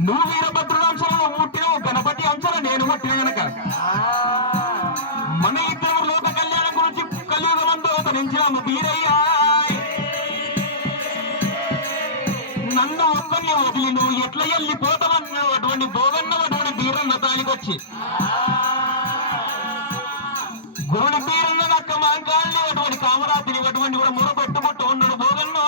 నువ్వు వీరభద్రుడు అంశాలను ముట్టినవు గణపతి అంశాలు నేను పుట్టిన గనక మన ఇద్దరు లోక కళ్యాణం గురించి కలియుగమంతో తరించాము వీరయ్య నన్ను ఒక్కరిని వదిలి నువ్వు ఎట్లా వెళ్ళిపోతావన్నటువంటి భోగన్నటువంటి బీరన్న తాలికొచ్చి. గురుడి తీరున్న నక్క మాంకాళ్ళని అటువంటి కామరాతిని అటువంటి కూడా ముర పట్టుబట్టు ఉన్నాడు భోగన్ను.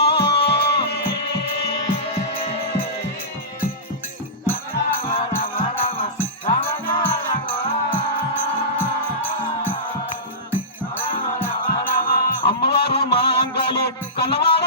అమ్మవారు మాంకాళి కన్నవారా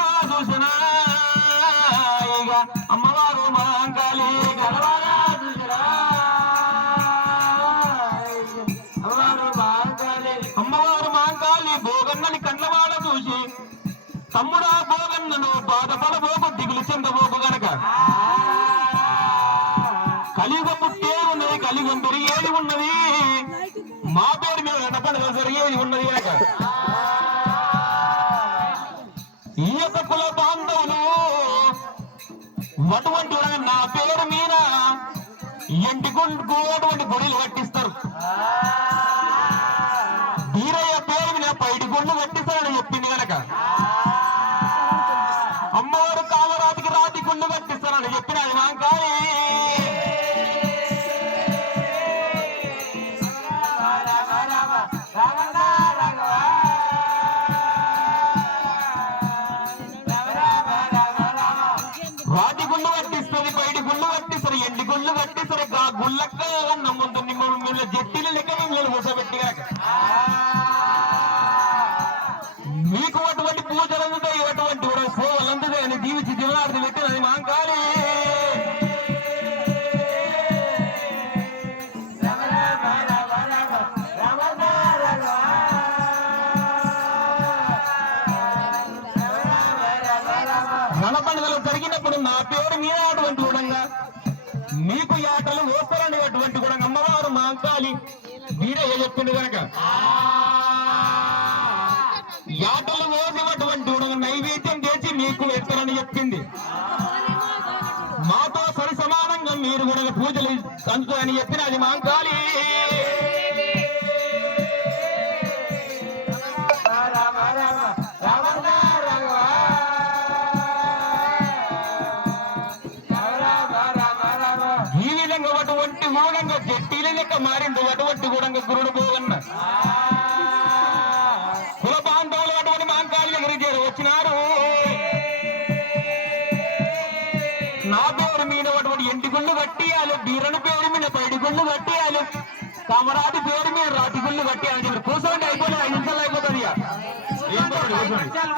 భోగన్నను బాధపడబోకు దిగులు చెందబోకు గనక. కలియుగ పుట్టే ఉన్నది కలియుగం పెరిగేది ఉన్నది? మా పేరు మీద నడపడగా జరిగేది ఉన్నది గనక? ఈ యొక్క కుల బాంధవులు అటువంటి నా పేరు మీద ఇంటి అటువంటి గుడిలు కట్టిస్తారు. వాటి గుళ్ళు కట్టిస్తుంది బయటి గుళ్ళు కట్టిస్తారు ఎండి గుళ్ళు కట్టిస్తారు ఆ గుళ్ళక్క నమ్ముతుంది రణ పండుగలు జరిగినప్పుడు నా పేరు మీద అటువంటి గుణంగా మీకు ఆటలు ఓస్తారని అటువంటి కూడా అమ్మవారు మాంకాలి. వీరయ్య చెప్పింది కనుక యాటలు ఓసినటువంటి గుణంగా నైవేద్యం చేసి మీకు ఎత్తరని చెప్పింది. మాతో సరి సమానంగా మీరు కూడా పూజలు అందుతారని చెప్పిన అది మాంకాలి. మారింది అటువంటి కూడా గురుడు పోగన్న కుల బాంధవులు అటువంటి మాంకాలు ఎగిరిగారు వచ్చినారు. నా పేరు మీద అటువంటి ఎంటి గుళ్ళు కట్టియాలి బీరని పేరు మీద పైడి గుళ్ళు కట్టియాలి కమరాటి పేరు మీద రాతి గుళ్ళు కట్టియాలి. కూర్చోండి అయిపోయింది ఐదు నిమిషాలు అయిపోతుంది ఇక.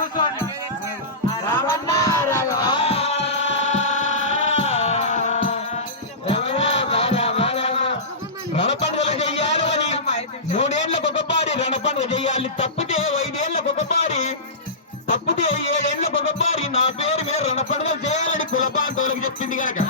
కూర్చోండి, రణపండుగలు చెయ్యాలి అని మూడేళ్ళకు ఒకపారి రణపండుగ చెయ్యాలి. తప్పితే ఐదేళ్ళకు ఒకపారి తప్పితే ఏడేళ్ళకు ఒకపారి నా పేరు మీద రణపండుగలు చేయాలని కులపాంతవులకు చెప్పింది కనుక.